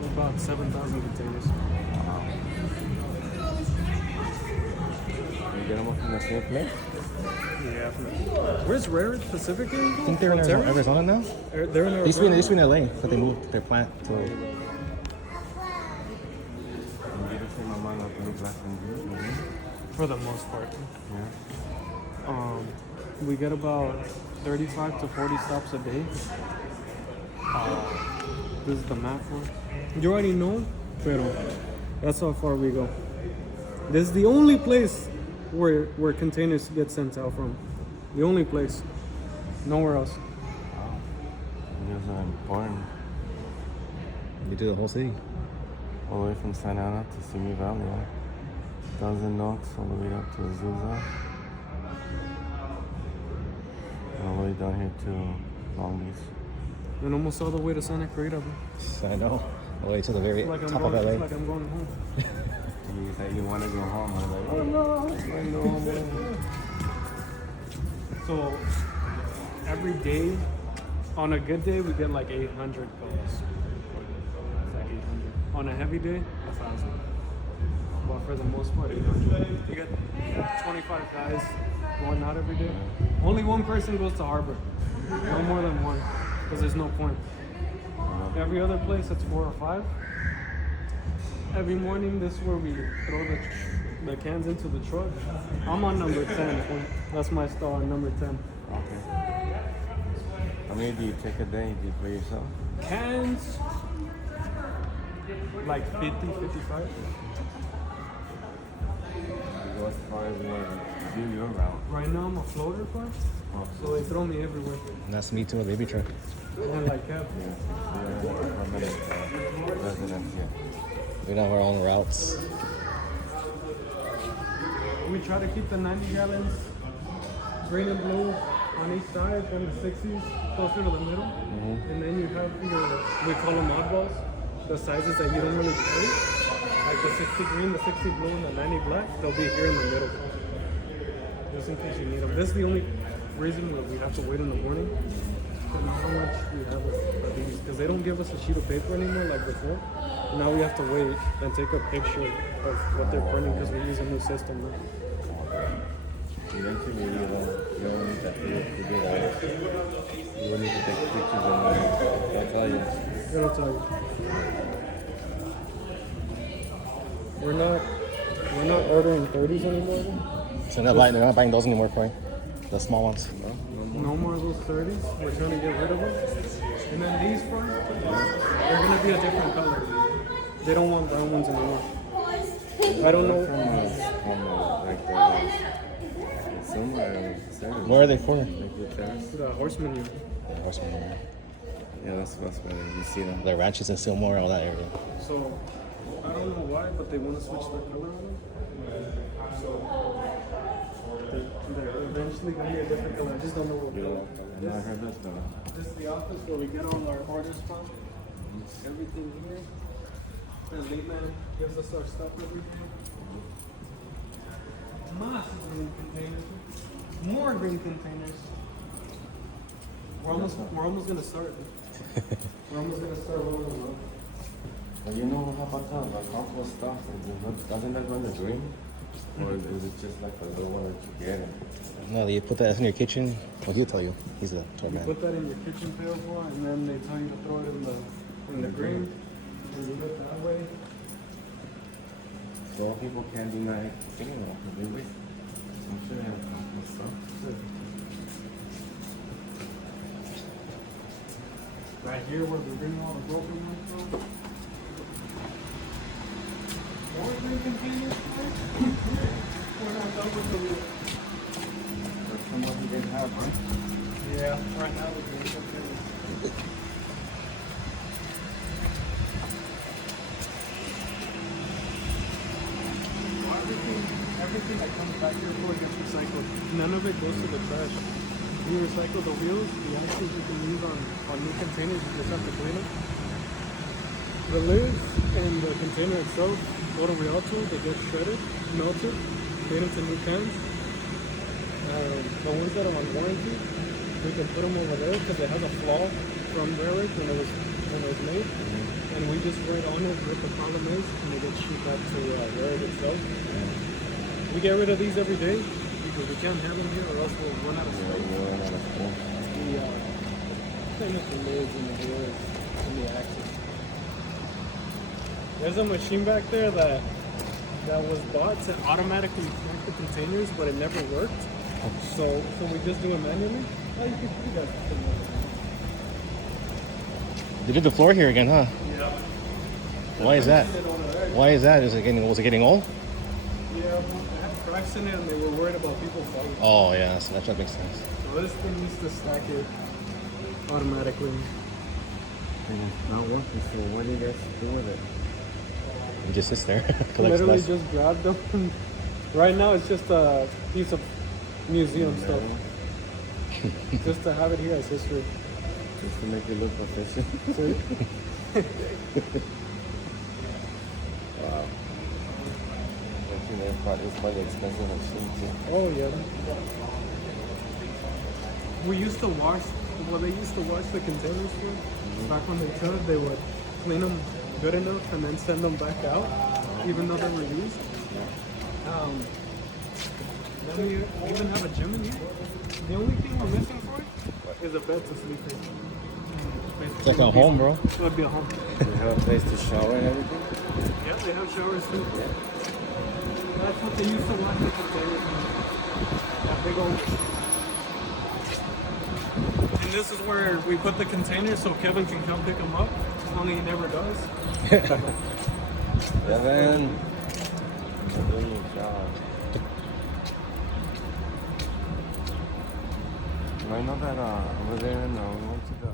have about 7,000 containers. Wow. You get them from the same place? Yeah. Where's Rare Pacific? I think they're in Arizona now. They're in They used to Arizona. be in LA, but they moved their plant to. For the most part. Yeah. We get about 35 to 40 stops a day. This is the map one. You already know, pero that's how far we go. This is the only place where containers get sent out from. The only place. Nowhere else. Wow. You guys are important. We do the whole city. All the way from Santa Ana to Simi Valley. 1,000 knocks all the way up to Azusa. All the way down here to Long Beach. And almost all the way to Santa Clarita, bro. I know. All the way to the very Like top of LA. like I'm going home. You said you want to go home. I'm like, Oh no, I know. So every day, on a good day, we get like 800 calls. It's like 800. On a heavy day, 1,000. But for the most part, 800. You get 25 guys going out every day. Only one person goes to Harbor. No more than one, because there's no point. Every other place, it's 4 or 5. Every morning, this is where we throw the cans into the truck. I'm on number 10. That's my star, number 10. okay. How many do you take a day? Do you for yourself? Cans, like 50, 55. You go as far as you want to do your route. Right now, I'm a floater car, so they throw me everywhere. And that's me too, a baby truck. And like Kev. Yeah, we're permanent residents here. We know our own routes. We try to keep the 90 gallons green and blue on each side, and the 60s closer to the middle. And then you have we call them oddballs, the sizes that you don't really carry. Like the 60 green, the 60 blue, and the 90 black, they'll be here in the middle. Just in case you need them. This is the only reason where we have to wait in the morning. Because how much we have of these. Because they don't give us a sheet of paper anymore like before. Now we have to wait and take a picture of what they're printing because we use a new system now. Eventually, you don't need that to do that. You will need to take pictures and they'll tell you. It'll tell you. We're not ordering 30s anymore. So they're not buying those anymore for you. The small ones. No more of those 30s. We're trying to get rid of them. And then these ones, they're gonna be a different color. They don't want brown ones anymore. I don't know. Where are they for? The horseman unit. The horseman unit. Yeah, that's better. You see them. The ranches in Silmore, all that area. So I don't know why, but they want to switch their color on them. So they're eventually gonna be a different color. I just don't know what color. I heard this though. This is the office where we get all our orders from. Everything here. The lead man gives us our stuff every day. Massive green containers. More green containers. We're almost gonna start. We're almost gonna start rolling them up. Well, you know how about the compost stuff? Doesn't that go in the green? Or is it just like the little one that you get? No, you put that in your kitchen. Well, he'll tell you. He's a tour You man. put that in your kitchen pail for, and then they tell you to throw it in the green, and you look that way. So people can't deny thinking about it, do we? I'm sure they have compost stuff. Right here where we bring all the broken ones from. More green containers. We're not done with the That's some what you didn't have, right? yeah, right now we're green containers. Everything that comes back here for gets recycled. None of it goes to the trash. We recycle the wheels, the axles you can use on new containers, you just have to clean them. The lids and the container itself go to Rialto, they get shredded, melted, made into new cans. The ones that are on warranty, we can put them over there because it has a flaw from Rarick when it was when it was made, and we just write on it what the problem is, and it gets shipped back to where it itself. We get rid of these every day because we can't have them here, or else we'll run out of space. The thing is the lids and the wheels and the axles. There's a machine back there that was bought to automatically connect the containers, but it never worked. So we just do it manually. Oh, you guys can do it. They did the floor here again, huh? Yeah. Why is that? Why is that? Was it getting old? Yeah, they had cracks in it and they were worried about people falling. Oh yeah, so that makes sense. So this thing needs to stack it automatically. And it's not working, so what do you guys do with it? It just sits there. Collects Literally dust. just grabbed them. Right now it's just a piece of museum stuff. Just to have it here as history. Just to make it look official. See? Wow. It's quite an expensive machine too. Oh yeah. We used to wash, well they used to wash the containers here. Back when they could, they would clean them good enough and then send them back out, even though they were used. Then we even have a gym in here. The only thing we're missing for it is a bed to sleep in. It's like a home, bro. It would be a home. You have a place to shower and everything? Yeah, they have showers too. That's what they used to wash the containers in. That big old. And this is where we put the containers so Kevin can come pick them up. Only he never does. Kevin! You're doing your job. I know that over there, we went to the